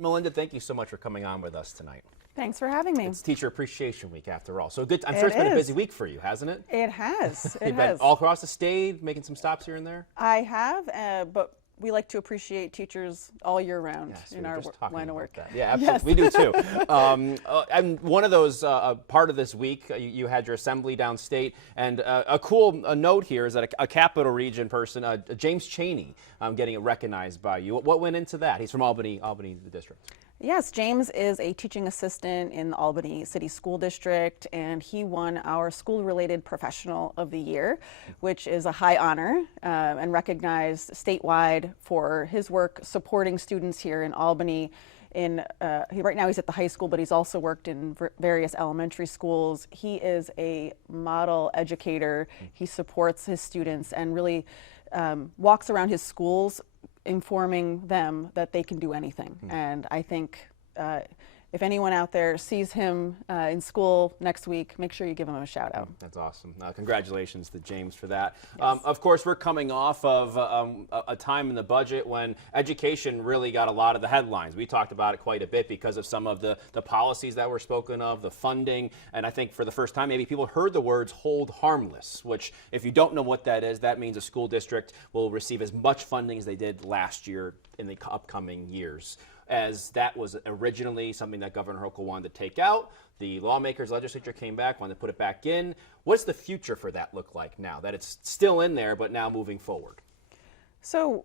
Melinda, thank you so much for coming on with us tonight. Thanks for having me. It's Teacher Appreciation Week after all. So good. I'm sure it's been a busy week for you, hasn't it? It has. You've been all across the state, making some stops here and there? I have, but we like to appreciate teachers all year round in our line of work. Yeah, absolutely. Yes. We do too. And one of those, part of this week, you had your assembly downstate, and a cool note here is that a Capital Region person, James Cheney, getting recognized by you. What went into that? He's from Albany, the district. Yes, James is a teaching assistant in the Albany City School District, and he won our School-Related Professional of the Year, which is a high honor and recognized statewide for his work supporting students here in Albany. Right now he's at the high school, but he's also worked in various elementary schools. He is a model educator. He supports his students and really walks around his schools informing them that they can do anything. And I think if anyone out there sees him in school next week, make sure you give him a shout out. That's awesome. Congratulations to James for that. Yes. Of course, we're coming off of a time in the budget when education really got a lot of the headlines. We talked about it quite a bit because of some of the policies that were spoken of, the funding, and I think for the first time maybe people heard the words hold harmless, which if you don't know what that is, that means a school district will receive as much funding as they did last year in the upcoming years. As that was originally something that Governor Hochul wanted to take out. The lawmakers, legislature came back, wanted to put it back in. What's the future for that look like now that it's still in there, but now moving forward? So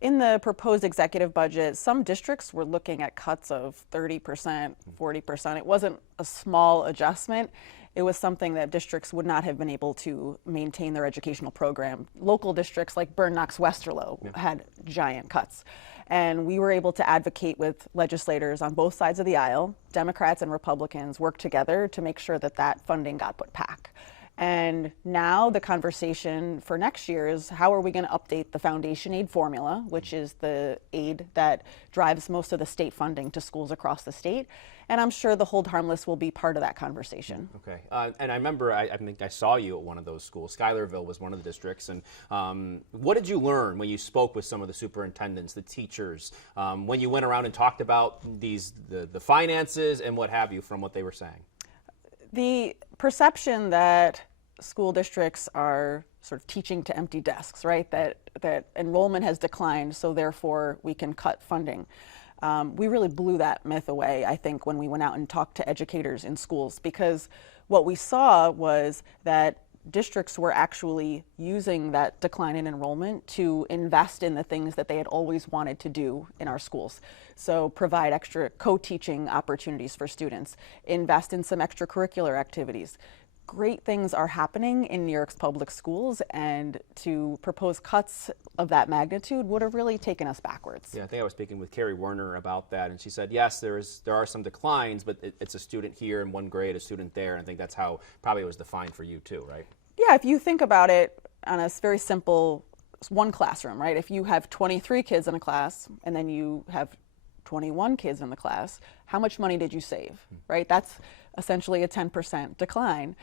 in the proposed executive budget, some districts were looking at cuts of 30%, 40%. It wasn't a small adjustment. It was something that districts would not have been able to maintain their educational program. Local districts like Burn Knox Westerlo had giant cuts. And we were able to advocate with legislators on both sides of the aisle. Democrats and Republicans worked together to make sure that that funding got put back. And now the conversation for next year is how are we going to update the foundation aid formula, which is the aid that drives most of the state funding to schools across the state. And I'm sure the Hold Harmless will be part of that conversation. Okay. And I remember, I think I saw you at one of those schools. Schuylerville was one of the districts. And what did you learn when you spoke with some of the superintendents, the teachers, when you went around and talked about the finances and what have you from what they were saying? The perception that school districts are sort of teaching to empty desks, right? That enrollment has declined, so therefore we can cut funding. We really blew that myth away, I think, when we went out and talked to educators in schools, because what we saw was that districts were actually using that decline in enrollment to invest in the things that they had always wanted to do in our schools. So provide extra co-teaching opportunities for students, invest in some extracurricular activities. Great things are happening in New York's public schools, and to propose cuts of that magnitude would have really taken us backwards. Yeah, I think I was speaking with Carrie Werner about that, and she said, yes, there are some declines, but it's a student here in one grade, a student there, and I think that's how probably it was defined for you too, right? Yeah, if you think about it on a very simple one classroom, right? If you have 23 kids in a class and then you have 21 kids in the class, how much money did you save, right? That's essentially a 10% decline.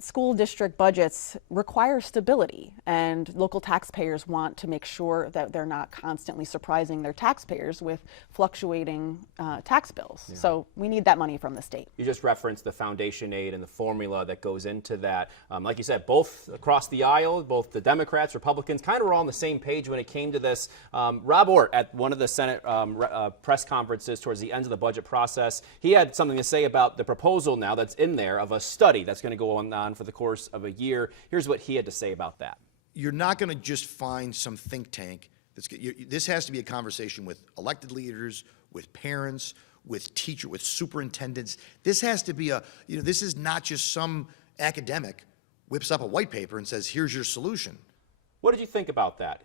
School district budgets require stability, and local taxpayers want to make sure that they're not constantly surprising their taxpayers with fluctuating tax bills. Yeah. So we need that money from the state. You just referenced the foundation aid and the formula that goes into that. Like you said, both across the aisle, both the Democrats, Republicans, kind of were all on the same page when it came to this. Rob Ort, at one of the Senate press conferences towards the end of the budget process, he had something to say about the proposal now that's in there of a study that's going to go on for the course of a year. Here's what he had to say about that. You're not going to just find some think tank. This has to be a conversation with elected leaders, with parents, with teachers, with superintendents. This has to be this is not just some academic whips up a white paper and says, here's your solution. What did you think about that?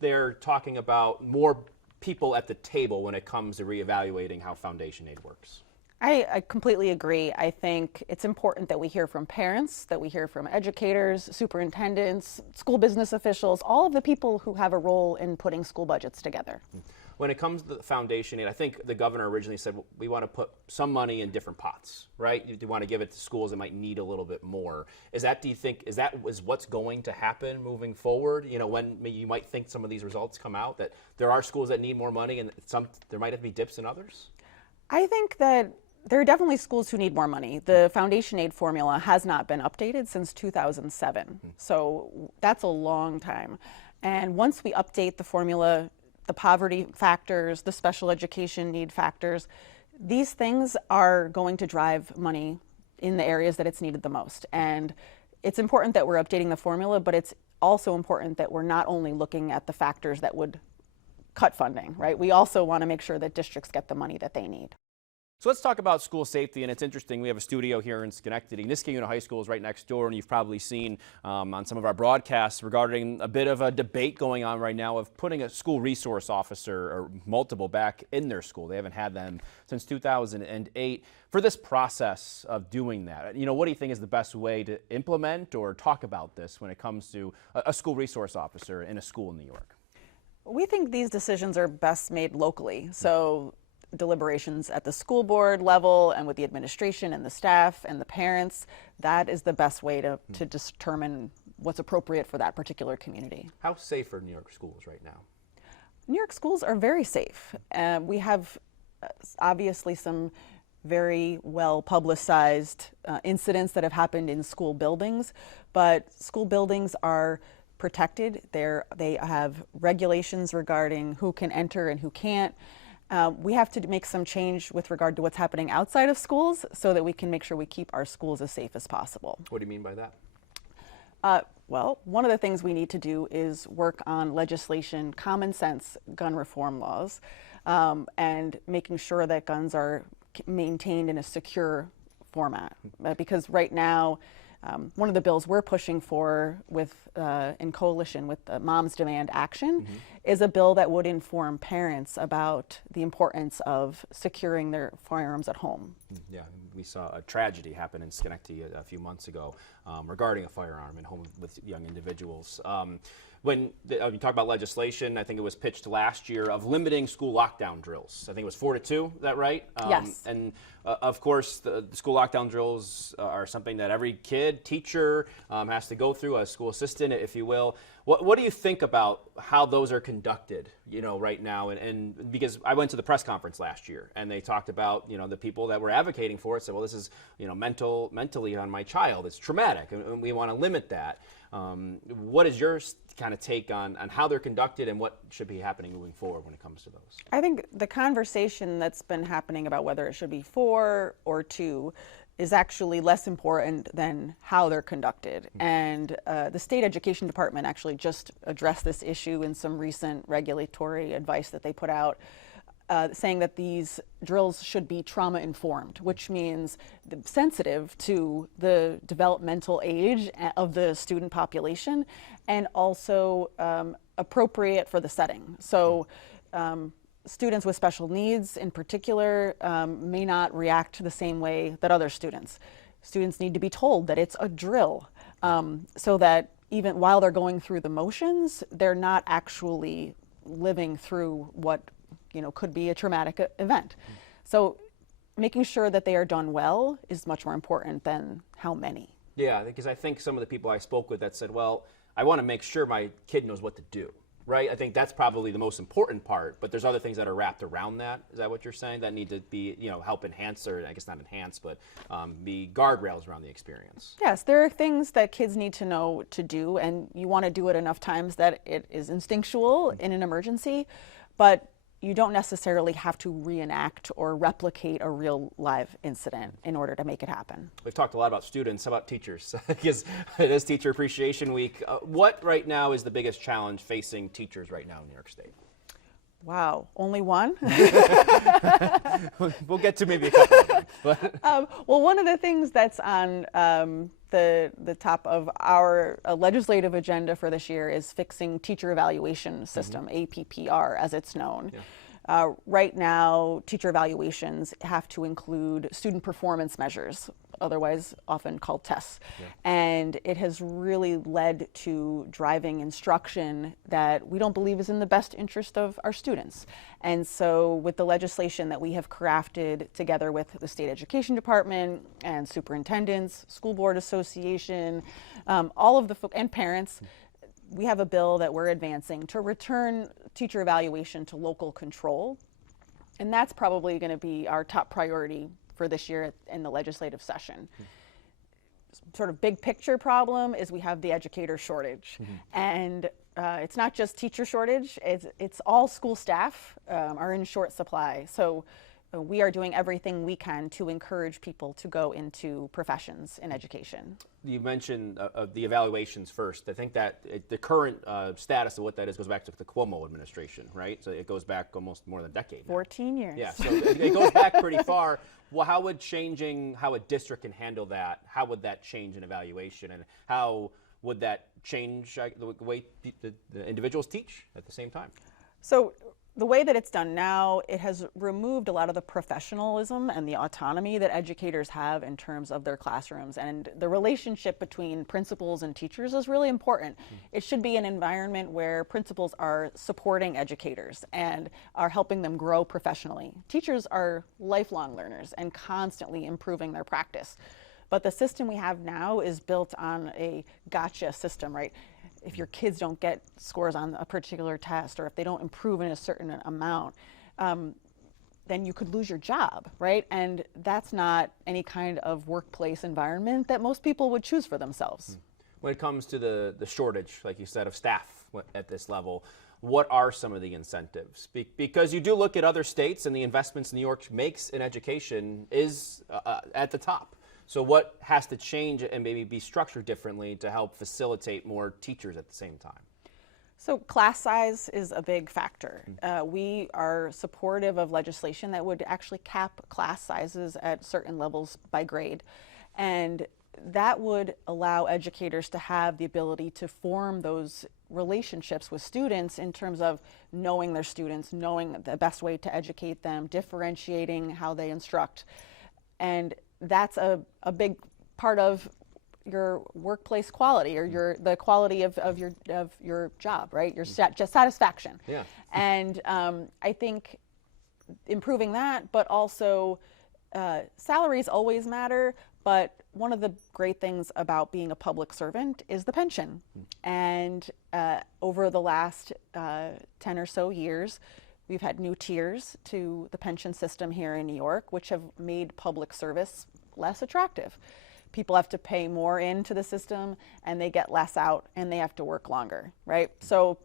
They're talking about more people at the table when it comes to reevaluating how foundation aid works. I completely agree. I think it's important that we hear from parents, that we hear from educators, superintendents, school business officials, all of the people who have a role in putting school budgets together. when it comes to the foundation aid, I think the governor originally said we want to put some money in different pots, right? You want to give it to schools that might need a little bit more. Is that, do you think, is what's going to happen moving forward? You know, when you might think some of these results come out, that there are schools that need more money and there might have to be dips in others? I think that there are definitely schools who need more money. The foundation aid formula has not been updated since 2007. So that's a long time. And once we update the formula, the poverty factors, the special education need factors, these things are going to drive money in the areas that it's needed the most. And it's important that we're updating the formula, but it's also important that we're not only looking at the factors that would cut funding, right? We also want to make sure that districts get the money that they need. So let's talk about school safety, and it's interesting. We have a studio here in Schenectady. Niskayuna High School is right next door, and you've probably seen on some of our broadcasts regarding a bit of a debate going on right now of putting a school resource officer or multiple back in their school. They haven't had them since 2008. For this process of doing that, you know, what do you think is the best way to implement or talk about this when it comes to a school resource officer in a school in New York? We think these decisions are best made locally. So deliberations at the school board level and with the administration and the staff and the parents, that is the best way to determine what's appropriate for that particular community. How safe are New York schools right now? New York schools are very safe. We have obviously some very well publicized incidents that have happened in school buildings, but school buildings are protected. They have regulations regarding who can enter and who can't. We have to make some change with regard to what's happening outside of schools so that we can make sure we keep our schools as safe as possible. What do you mean by that? Well, one of the things we need to do is work on legislation, common sense gun reform laws, and making sure that guns are maintained in a secure format. Because right now, one of the bills we're pushing for in coalition with the Moms Demand Action is a bill that would inform parents about the importance of securing their firearms at home. Yeah, we saw a tragedy happen in Schenectady a few months ago regarding a firearm in home with young individuals. When you talk about legislation, I think it was pitched last year of limiting school lockdown drills. I think it was 4 to 2, is that right? Yes. And of course, the school lockdown drills are something that every kid, teacher has to go through, a school assistant, if you will. What do you think about how those are conducted, you know, right now? And because I went to the press conference last year, and they talked about, you know, the people that were advocating for it said, well, this is, you know, mentally on my child. It's traumatic, and we want to limit that. What is your kind of take on how they're conducted and what should be happening moving forward when it comes to those? I think the conversation that's been happening about whether it should be 4 or 2 is actually less important than how they're conducted. And the state education department actually just addressed this issue in some recent regulatory advice that they put out, saying that these drills should be trauma informed, which means sensitive to the developmental age of the student population and also appropriate for the setting. So students with special needs in particular may not react the same way that other students. Students need to be told that it's a drill so that even while they're going through the motions, they're not actually living through what could be a traumatic event. So making sure that they are done well is much more important than how many. Yeah, because I think some of the people I spoke with that said, well, I want to make sure my kid knows what to do, right? I think that's probably the most important part, but there's other things that are wrapped around that. Is that what you're saying? That need to be, help enhance, or I guess not enhance, but be guardrails around the experience. Yes, there are things that kids need to know to do, and you want to do it enough times that it is instinctual in an emergency, but you don't necessarily have to reenact or replicate a real live incident in order to make it happen. We've talked a lot about students. How about teachers? Because it is Teacher Appreciation Week. What right now is the biggest challenge facing teachers right now in New York State? Wow, only one? We'll get to maybe a couple of them. But. Well, one of the things that's on the top of our legislative agenda for this year is fixing teacher evaluation system, APPR as it's known. Yeah. Right now, teacher evaluations have to include student performance measures otherwise often called tests. And it has really led to driving instruction that we don't believe is in the best interest of our students. And so with the legislation that we have crafted together with the state education department and superintendents, school board association, all of the and parents, we have a bill that we're advancing to return teacher evaluation to local control. And that's probably going to be our top priority for this year in the legislative session. Sort of big picture problem is we have the educator shortage. And it's not just teacher shortage, it's all school staff are in short supply. So we are doing everything we can to encourage people to go into professions in education. You mentioned the evaluations first. I think that the current status of what that is goes back to the Cuomo administration, right? So it goes back almost more than a decade now. 14 years. Yeah, so it goes back pretty far. Well, how would changing how a district can handle that, how would that change an evaluation, and how would that change the way the individuals teach at the same time? So the way that it's done now, it has removed a lot of the professionalism and the autonomy that educators have in terms of their classrooms. And the relationship between principals and teachers is really important. It should be an environment where principals are supporting educators and are helping them grow professionally. Teachers are lifelong learners and constantly improving their practice. But the system we have now is built on a gotcha system, right? If your kids don't get scores on a particular test, or if they don't improve in a certain amount, then you could lose your job, right? And that's not any kind of workplace environment that most people would choose for themselves. When it comes to the shortage, like you said, of staff at this level, what are some of the incentives? Because you do look at other states, and the investments New York makes in education is at the top. So what has to change and maybe be structured differently to help facilitate more teachers at the same time? So class size is a big factor. We are supportive of legislation that would actually cap class sizes at certain levels by grade. And that would allow educators to have the ability to form those relationships with students in terms of knowing their students, knowing the best way to educate them, differentiating how they instruct. And that's a big part of your workplace quality, or the quality of your job, right? Your just satisfaction. Yeah. And I think improving that, but also salaries always matter. But one of the great things about being a public servant is the pension. And over the last 10 or so years, we've had new tiers to the pension system here in New York, which have made public service less attractive. People have to pay more into the system, and they get less out, and they have to work longer, right? So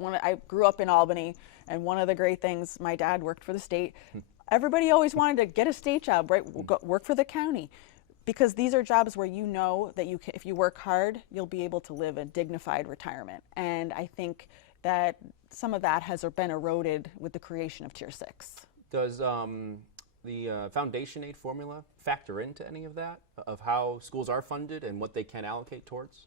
I grew up in Albany, and one of the great things, my dad worked for the state. Everybody always wanted to get a state job, right? Work for the county, because these are jobs where you know that if you work hard, you'll be able to live a dignified retirement. And I think that some of that has been eroded with the creation of Tier 6. Does the foundation aid formula factor into any of that, of how schools are funded and what they can allocate towards?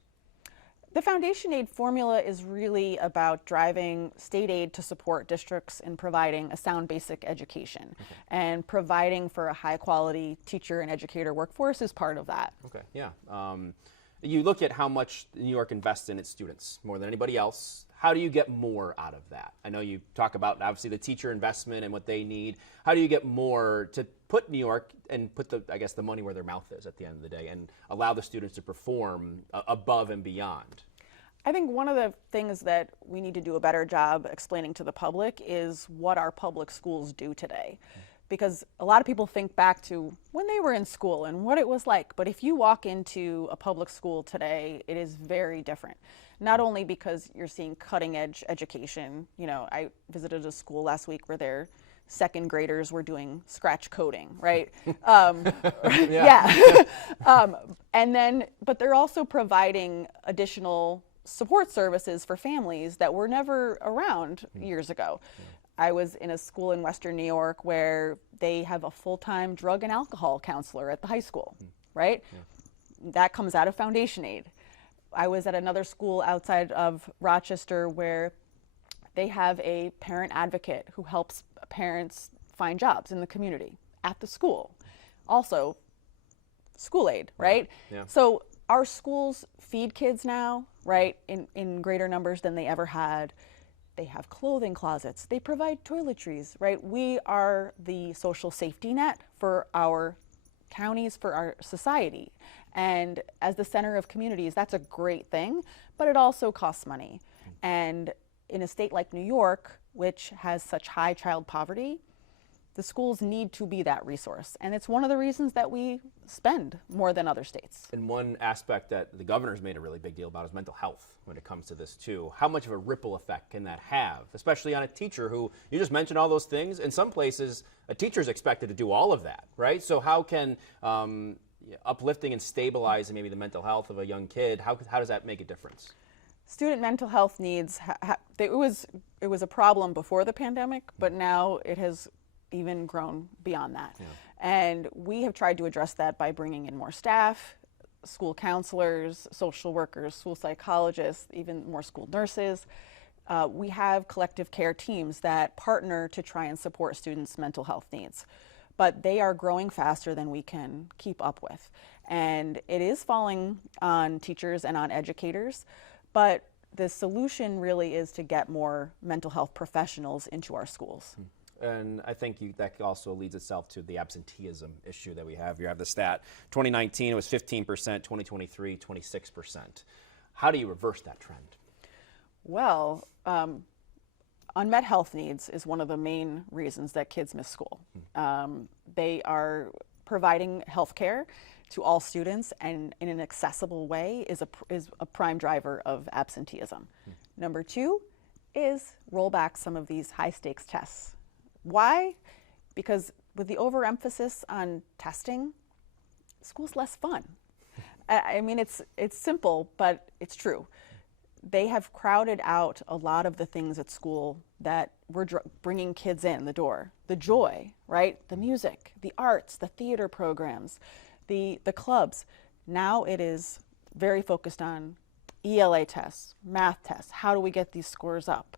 The foundation aid formula is really about driving state aid to support districts in providing a sound basic education. And providing for a high quality teacher and educator workforce is part of that. Okay, yeah. You look at how much New York invests in its students more than anybody else. How do you get more out of that? I know you talk about obviously the teacher investment and what they need. How do you get more to put New York and put the money where their mouth is at the end of the day, and allow the students to perform above and beyond? I think one of the things that we need to do a better job explaining to the public is what our public schools do today. Because a lot of people think back to when they were in school and what it was like. But if you walk into a public school today, it is very different. Not only because you're seeing cutting edge education. You know, I visited a school last week where their second graders were doing scratch coding, right? Yeah. But they're also providing additional support services for families that were never around years ago. I was in a school in Western New York where they have a full-time drug and alcohol counselor at the high school, right? That comes out of foundation aid. I was at another school outside of Rochester where they have a parent advocate who helps parents find jobs in the community at the school. Also school aid, right? Yeah. So our schools feed kids now, right, in greater numbers than they ever had. They have clothing closets. They provide toiletries, right? We are the social safety net for our counties, for our society. And as the center of communities, that's a great thing, but it also costs money. And in a state like New York, which has such high child poverty, the schools need to be that resource. And it's one of the reasons that we spend more than other states. And one aspect that the governor's made a really big deal about is mental health when it comes to this too. How much of a ripple effect can that have, especially on a teacher who, you just mentioned all those things. In some places, a teacher's expected to do all of that, right? So how can uplifting and stabilizing maybe the mental health of a young kid, how does that make a difference? Student mental health needs, it was a problem before the pandemic, but now it has even grown beyond that. Yeah. And we have tried to address that by bringing in more staff, school counselors, social workers, school psychologists, even more school nurses. We have collective care teams that partner to try and support students' mental health needs. But they are growing faster than we can keep up with. And it is falling on teachers and on educators, but the solution really is to get more mental health professionals into our schools. And I think that also leads itself to the absenteeism issue that we have. You have the stat, 2019 it was 15%, 2023, 26%. How do you reverse that trend? Well, unmet health needs is one of the main reasons that kids miss school. They are providing health care to all students and in an accessible way is a prime driver of absenteeism. Number two is roll back some of these high stakes tests. Why? Because with the overemphasis on testing, school's less fun. I mean, it's simple, but it's true. They have crowded out a lot of the things at school that were bringing kids in the door. The joy, right? The music, the arts, the theater programs, the clubs. Now it is very focused on ELA tests, math tests. How do we get these scores up?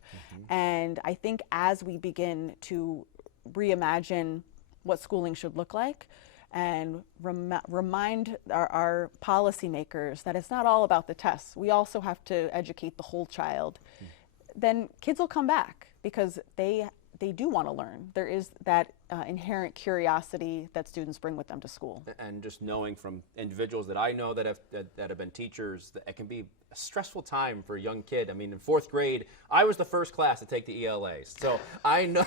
And I think as we begin to reimagine what schooling should look like and remind our policymakers that it's not all about the tests. We also have to educate the whole child. Then kids will come back because they do want to learn. There is that inherent curiosity that students bring with them to school. And just knowing from individuals that I know that have been teachers, that it can be a stressful time for a young kid. I mean, in fourth grade, I was the first class to take the ELAs, so I know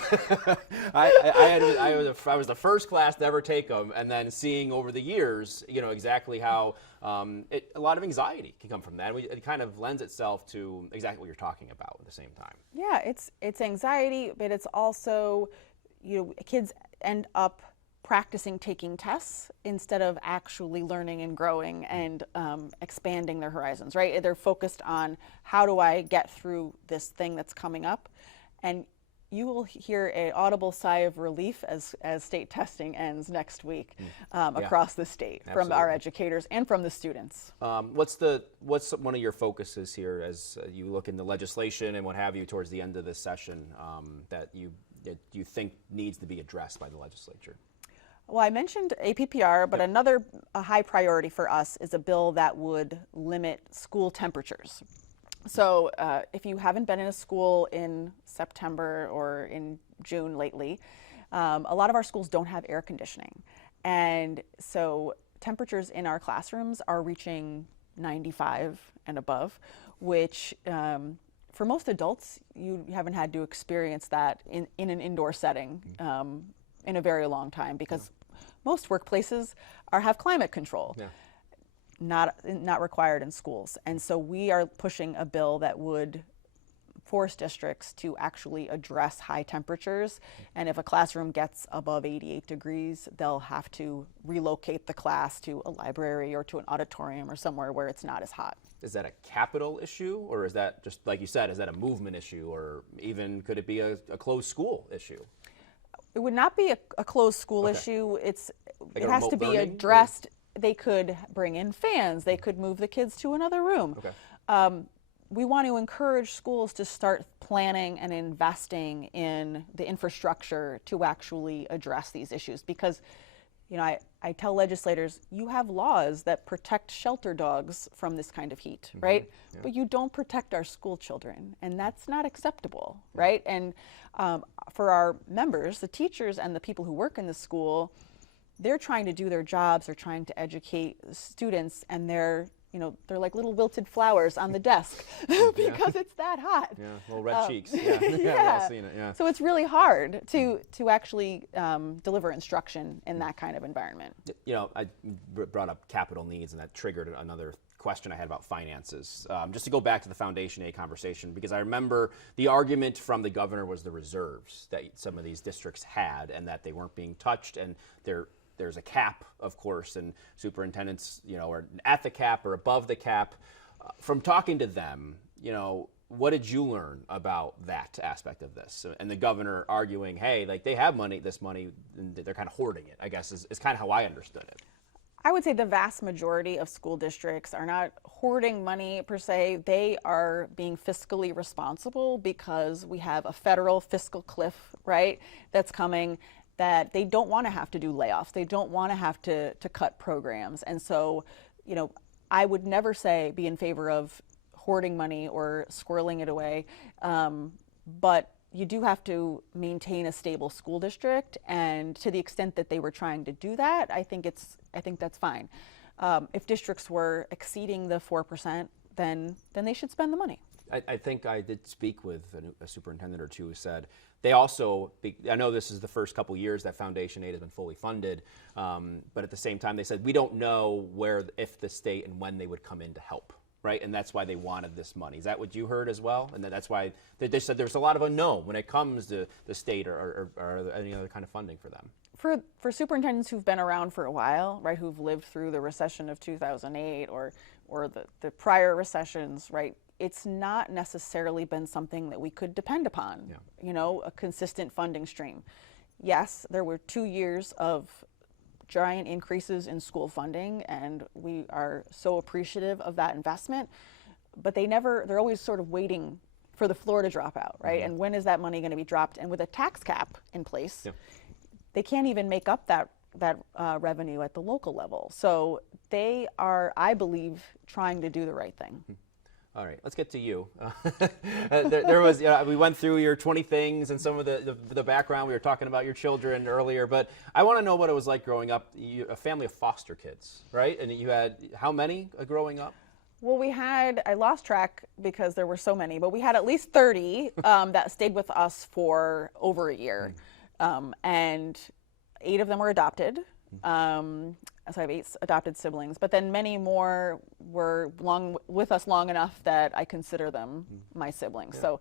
I was the first class to ever take them, and then seeing over the years, exactly how a lot of anxiety can come from that. It kind of lends itself to exactly what you're talking about at the same time. Yeah, it's anxiety, but it's also, kids end up practicing taking tests instead of actually learning and growing and expanding their horizons, right? They're focused on how do I get through this thing that's coming up, and you will hear an audible sigh of relief as state testing ends next week across the state. Absolutely. From our educators and from the students. What's one of your focuses here as you look into legislation and what have you towards the end of this session that you think needs to be addressed by the legislature? Well, I mentioned APPR, but another high priority for us is a bill that would limit school temperatures. So if you haven't been in a school in September or in June lately, a lot of our schools don't have air conditioning. And so temperatures in our classrooms are reaching 95 and above, which for most adults, you haven't had to experience that in an indoor setting in a very long time, because most workplaces have climate control. Yeah. Not required in schools. And so we are pushing a bill that would force districts to actually address high temperatures. And if a classroom gets above 88 degrees, they'll have to relocate the class to a library or to an auditorium or somewhere where it's not as hot. Is that a capital issue, or is that just, like you said, is that a movement issue, or even could it be a closed school issue? It would not be a closed school issue. It has to be addressed. They could bring in fans. They could move the kids to another room. Okay. We want to encourage schools to start planning and investing in the infrastructure to actually address these issues, because you know, I tell legislators, you have laws that protect shelter dogs from this kind of heat, right? Yeah. But you don't protect our school children, and that's not acceptable, right? And for our members, the teachers and the people who work in the school, they're trying to do their jobs, they're trying to educate students, and they're like little wilted flowers on the desk because it's that hot. Yeah, little red cheeks. Yeah, we've all seen it. Yeah. So it's really hard to actually deliver instruction in that kind of environment. You know, I brought up capital needs, and that triggered another question I had about finances. Just to go back to the Foundation Aid conversation, because I remember the argument from the governor was the reserves that some of these districts had, and that they weren't being touched, and there's a cap, of course, and superintendents, are at the cap or above the cap. From talking to them, what did you learn about that aspect of this? And the governor arguing, hey, like they have this money, and they're kind of hoarding it, I guess, is kind of how I understood it. I would say the vast majority of school districts are not hoarding money per se. They are being fiscally responsible because we have a federal fiscal cliff, right, that's coming, that they don't want to have to do layoffs. They don't want to have to cut programs. And so, I would never be in favor of hoarding money or squirreling it away. But you do have to maintain a stable school district. And to the extent that they were trying to do that, I think that's fine. If districts were exceeding the 4%, then they should spend the money. I think I did speak with a superintendent or two who said they also, I know this is the first couple years that Foundation Aid has been fully funded, but at the same time they said we don't know if the state and when they would come in to help, right? And that's why they wanted this money. Is that what you heard as well? And that's why they said there's a lot of unknown when it comes to the state or any other kind of funding for them. For superintendents who've been around for a while, right, who've lived through the recession of 2008 or the prior recessions, right, it's not necessarily been something that we could depend upon, a consistent funding stream. Yes, there were 2 years of giant increases in school funding, and we are so appreciative of that investment, but they're always sort of waiting for the floor to drop out, right? And when is that money going to be dropped? And with a tax cap in place, they can't even make up that revenue at the local level. So they are, I believe, trying to do the right thing. All right, let's get to you. There was, we went through your 20 things and some of the background. We were talking about your children earlier, but I want to know what it was like growing up. A family of foster kids, right? And you had how many growing up? Well, I lost track because there were so many, but we had at least 30 that stayed with us for over a year. And 8 of them were adopted. So I have 8 adopted siblings, but then many more were with us long enough that I consider them my siblings. Yeah. So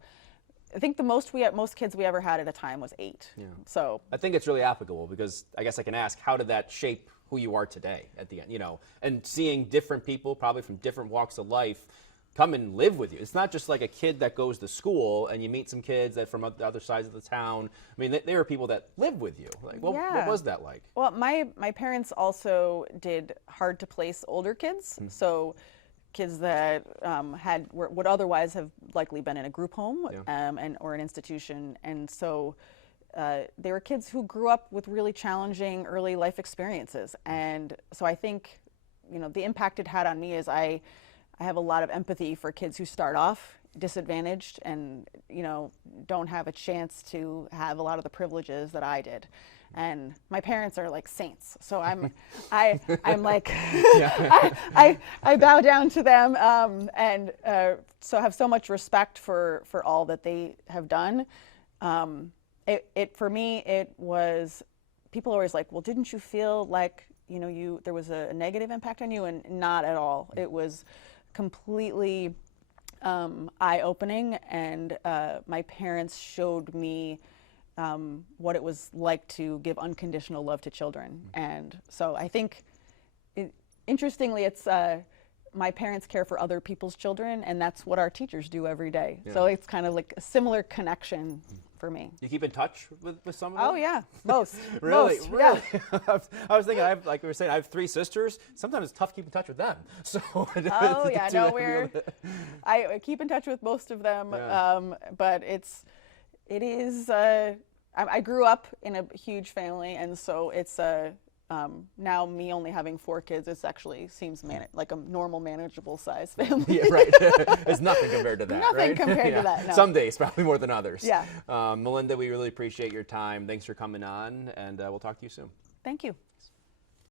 I think the most kids we ever had at a time was 8. Yeah. So I think it's really applicable because I guess I can ask, how did that shape who you are today at the end? And seeing different people, probably from different walks of life, come and live with you. It's not just like a kid that goes to school and you meet some kids that from the other sides of the town. I mean, there are people that live with you. Like, what was that like? Well, my parents also did hard to place older kids. So kids that would otherwise have likely been in a group home or an institution. And so they were kids who grew up with really challenging early life experiences. And so I think, the impact it had on me is I have a lot of empathy for kids who start off disadvantaged and, don't have a chance to have a lot of the privileges that I did. And my parents are like saints. So I'm like, I bow down to them and so have so much respect for all that they have done. For me, it was, people are always like, well, didn't you feel like, there was a negative impact on you? And not at all. It was completely eye-opening, and my parents showed me what it was like to give unconditional love to children. And so I think, interestingly, it's my parents care for other people's children, and that's what our teachers do every day. Yeah. So it's kind of like a similar connection for me. You keep in touch with some of them? Oh yeah, most. Really? Most, really? Yeah. I was thinking, like we were saying, I have 3 sisters. Sometimes it's tough to keep in touch with them. So oh yeah, no, I keep in touch with most of them, but it is. I grew up in a huge family, and so it's Now me only having 4 kids, it actually seems like a normal, manageable size family. Yeah, right. It's nothing compared to that, Nothing right? compared to that, no. Some days, probably more than others. Yeah. Melinda, we really appreciate your time. Thanks for coming on, and we'll talk to you soon. Thank you.